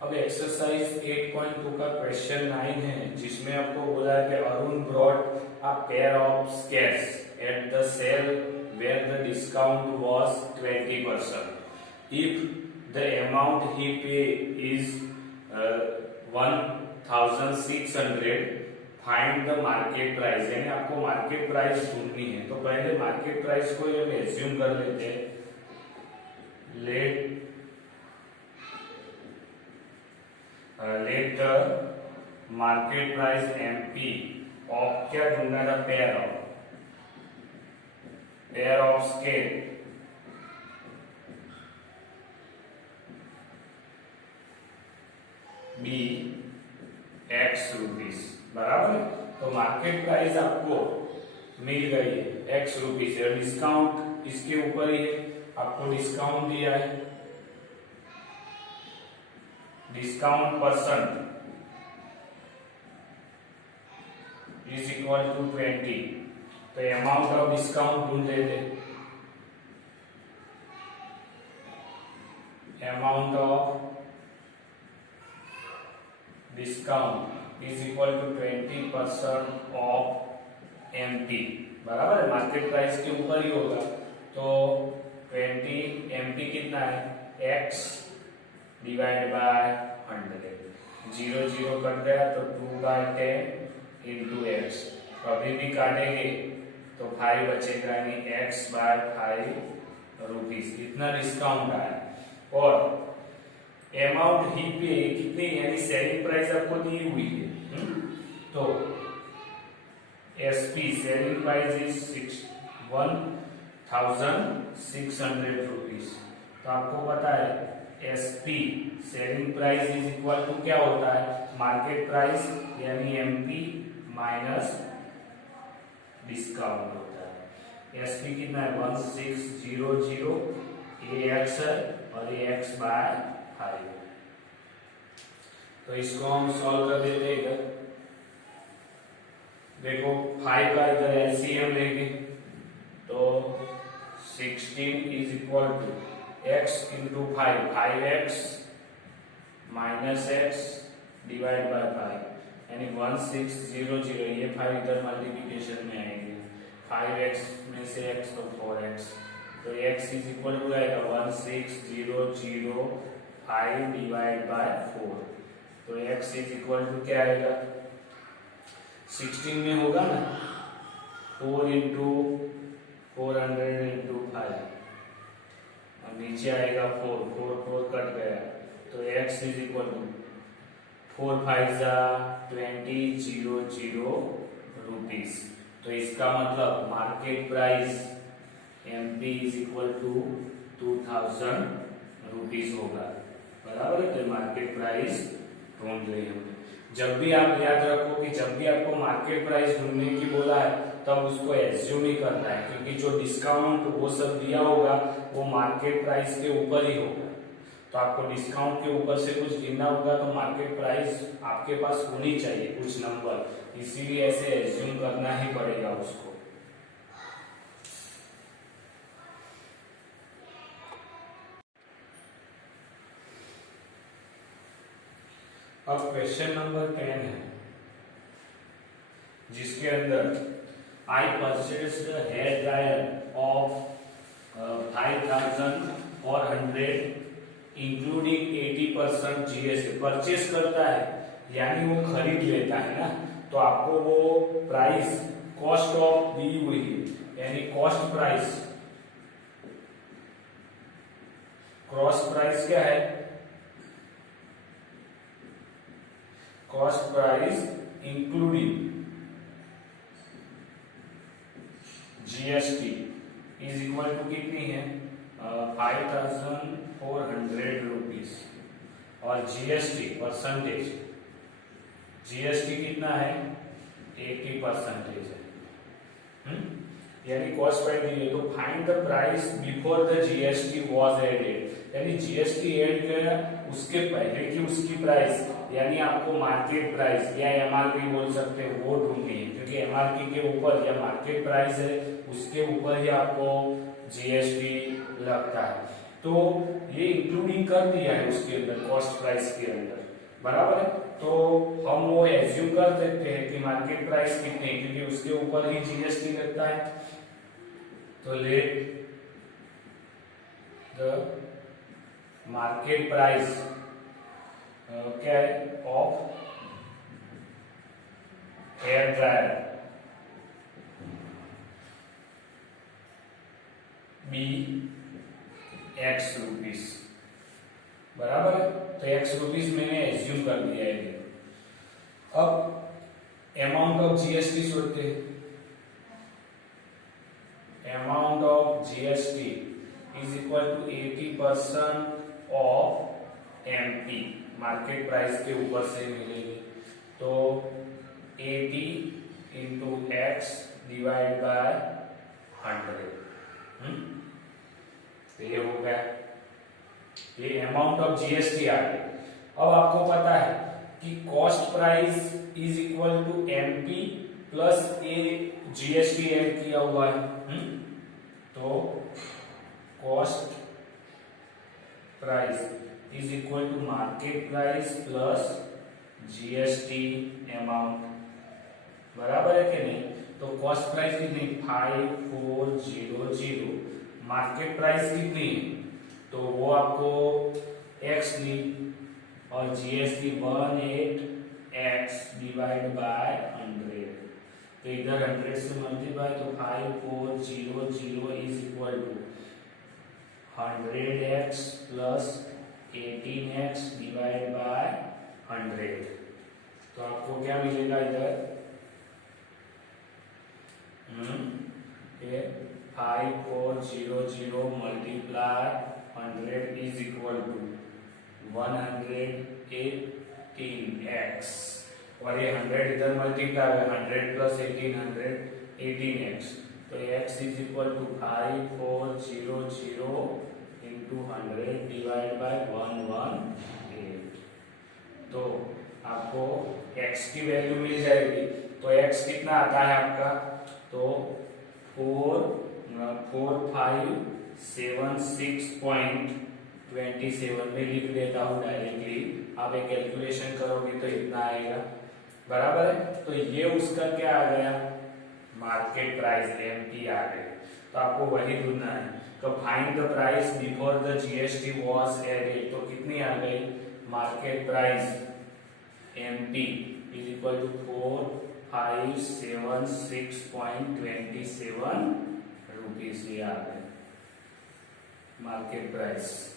अब एक्सरसाइज 8.2 का क्वेश्चन 9 है, जिसमें आपको बोला है कि Arun brought a pair of skates at the sale where the discount was 20%. If the amount he pay is 1600, find the market price. यानी आपको मार्केट प्राइस ढूंढनी है। तो पहले मार्केट प्राइस को ये एज्यूम कर लेते हैं। Let the market price MP of क्या ढूंढना था? Pair of scale be X rupees, बराबर है। तो मार्केट प्राइस आपको मिल गई है X रुपीस, डिस्काउंट इसके ऊपर ही है, आपको डिस्काउंट दिया है। Discount percent is equal to 20। तो अमाउंट ऑफ डिस्काउंट ढूंढ लेते। Amount of discount is equal to 20% off MP, बराबर है। मार्केट प्राइस के ऊपर ही होगा। तो 20 MP कितना है? X divide by 100। 0 0 कट गया तो 2/10 इंटू X। अभी भी काटेंगे तो 5 बचेगा, यानी X बाय 5 रुपीज। इतना डिस्काउंट आया। और अमाउंट ही पे कितनी, यानी सेलिंग प्राइस आपको दी हुई है। तो SP selling price is 1600 rupees. तो आपको पता है SP selling price is equal to क्या होता है? मार्केट प्राइस यानी MP माइनस डिस्काउंट होता है। SP कितना है? 1600, AX है और AX बाय 5। तो इसको हम सॉल्व कर देते हैं इधर। देखो 5 का इधर LCM लेंगे तो 16 is equal to X into 5, 5X minus X divide by 5, यानी 1600। ये 5 इधर मल्टीप्लिकेशन में आएंगे। 5X में से X तो 4X। तो X इज इक्वल टू आएगा 1600 डिवाइड बाय 4। तो X इज इक्वल टू क्या आएगा? 16 में होगा ना 4 इंटू 400 इंटू 5, और नीचे आएगा 4, 4 कट गया। तो X is equal to 4 5 20 rupees. तो इसका मतलब market price MP is equal to 2000 rupees होगा, बराबर है। तो मार्केट प्राइस ढूंढ रहे हैं। जब भी आप याद रखो कि जब भी आपको मार्केट प्राइस ढूंढने की बोला है तब उसको एज्यूम ही करना है, क्योंकि जो डिस्काउंट वो सब दिया होगा वो मार्केट प्राइस के ऊपर ही होगा। तो आपको डिस्काउंट के ऊपर से कुछ गिनना होगा, तो मार्केट प्राइस आपके पास होनी चाहिए कुछ नंबर, इसीलिए ऐसे एज्यूम करना ही पड़ेगा उसको। अब क्वेश्चन नंबर 10 है, जिसके अंदर I purchased a hair dryer of 5400 including 80% GST। Purchase करता है यानी वो खरीद लेता है ना, तो आपको वो प्राइस कॉस्ट ऑफ दी हुई है, यानी कॉस्ट प्राइस, क्रॉस प्राइस क्या है? Cost price including GST is equal to कितनी है? 5400 रुपीज। और GST परसेंटेज, GST कितना है? 80% है। यानी कॉस्ट प्राइस दी है, तो find the price before the GST was added. यानी GST ऐड किया उसके पहले की उसकी प्राइस, यानी आपको मार्केट प्राइस या MRP बोल सकते हैं, वो ढूंढनी है। क्योंकि MRP के ऊपर या मार्केट प्राइस है उसके ऊपर ही आपको GST लगता है। तो ये इंक्लूडिंग कर दिया है उसके अंदर, कॉस्ट प्राइस के अंदर, बराबर है। तो हम वो एज्यूम कर सकते हैं कि मार्केट प्राइस कितनी, क्योंकि उसके ऊपर ही जीएसटी लगता है। तो लेट द मार्केट प्राइस क्या है of hair dryer be x rupees, बराबर है। तो एक्स रुपीस मैंने एज्यूम कर दिया है। अब अमाउंट ऑफ जीएसटी सोचते हैं। Amount of GST is equal to 80% of MP, market price के ऊपर से मिलेगी। तो 80 इंटू एक्स डिवाइड बाय 100, तो ये हो गया, ये अमाउंट ऑफ जीएसटी आ गई। अब आपको पता है कि cost price is equal to MP plus a GST add किया हुआ है। तो cost price is equal to market price plus GST amount, बराबर है कि नहीं। तो कॉस्ट प्राइस कितनी 5400, मार्केट प्राइस कितनी है तो वो आपको x ली और जीएसटी 18x डिवाइड बाय 100, तो इधर 100 से मल्टीप्लाई, तो 5400 is equal to 100x plus 18x divide by 100, तो आपको क्या मिलेगा इधर 5400 multiply 100 is equal to 118x, और ये 100 इधर मल्टीप्लाई है, 100 प्लस 1800 18x, तो x is equal to 5400 into 100 divide by 118, तो आपको x की वैल्यू मिल जाएगी। तो x कितना आता है आपका, तो 4576.27 में लिख देता हूँ डायरेक्टली, आप एक कैलकुलेशन करोगे तो इतना आएगा, बराबर है। तो ये उसका क्या आ गया मार्केट प्राइस एमपी आ गया। तो आपको वही ढूंढना है। तो find the price before the GST was added, तो कितनी आ गई market price MP is equal to 4576.27 rupees, ये आ गए मार्केट प्राइस।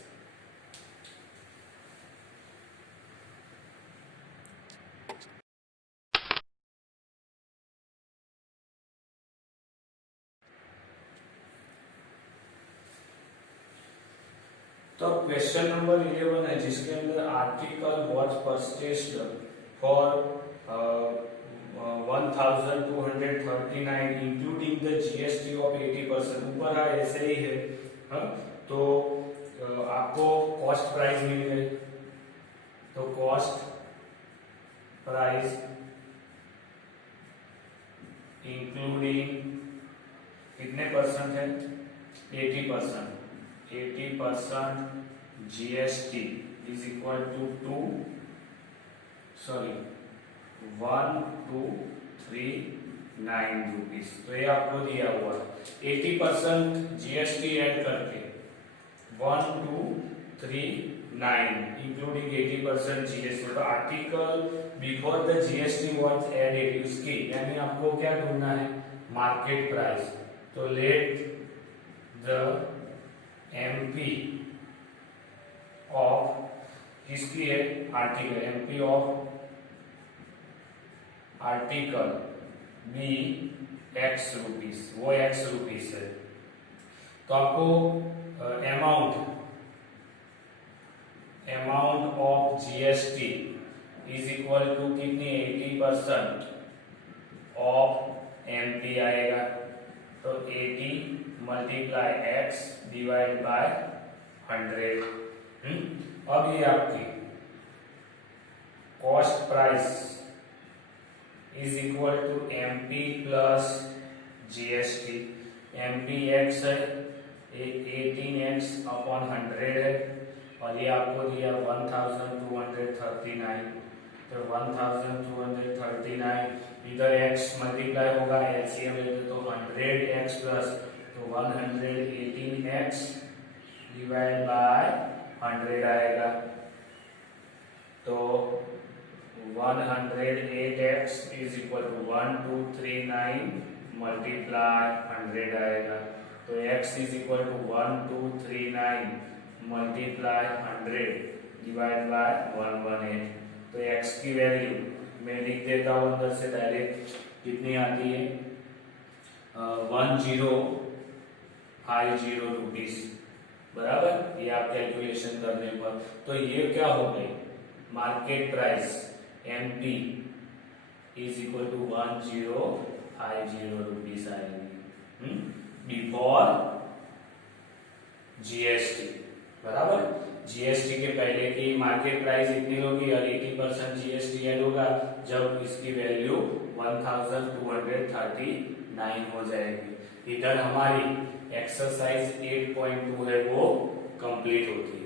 तो क्वेश्चन नंबर 11 है जिसके अंदर article was purchased for 1239 including the GST of 80%, ऊपर ऐसे ही है। तो आपको कॉस्ट प्राइस मिल गई, तो कॉस्ट प्राइस इंक्लूडिंग कितने परसेंट है 80%, 80% GST is equal to 1239 rupees. तो ये आपको दिया हुआ 80% जीएसटी ऐड करके 1239 इंक्लूडिंग 80% जीएसटी। तो article before the GST was added उसकी यानी आपको क्या ढूंढना है मार्केट प्राइस। तो लेट द एमपी ऑफ किसकी है article, MP of article be x rupees, वो एक्स रुपीस है। तो आपको amount of GST is equal to कितनी 80% ऑफ एमपी आएगा। तो 80 मल्टीप्लाई एक्स डिवाइड बाय 100। अब ये आपकी cost price is equal to MP plus GST. MP x है, 18x अपॉन 100 है और ये आपको दिया 1239, तो 1239 इधर x मल्टीप्लाई होगा, एलसीएम लेते तो 100x प्लस तो 118x डिवाइड बाय 100 आएगा, तो 108x is equal to 1239 multiply 100 आएगा, तो x is equal to 1239 multiply 100 divide by 118, तो x की वैल्यू मैं लिख देता हूँ अंदर से डायरेक्ट, कितनी आती है 1050 रुपीस, बराबर। ये आप कैलकुलेशन करने पर, तो ये क्या हो गई market price MP is equal to 1050 rupees आएगी बिफोर जीएसटी, बराबर। जीएसटी के पहले की मार्केट प्राइस इतनी होगी और 80% जीएसटी ऐड होगा जब इसकी वैल्यू 1239 हो जाएगी। इधर हमारी एक्सरसाइज 8.2 है वो कंप्लीट होती है।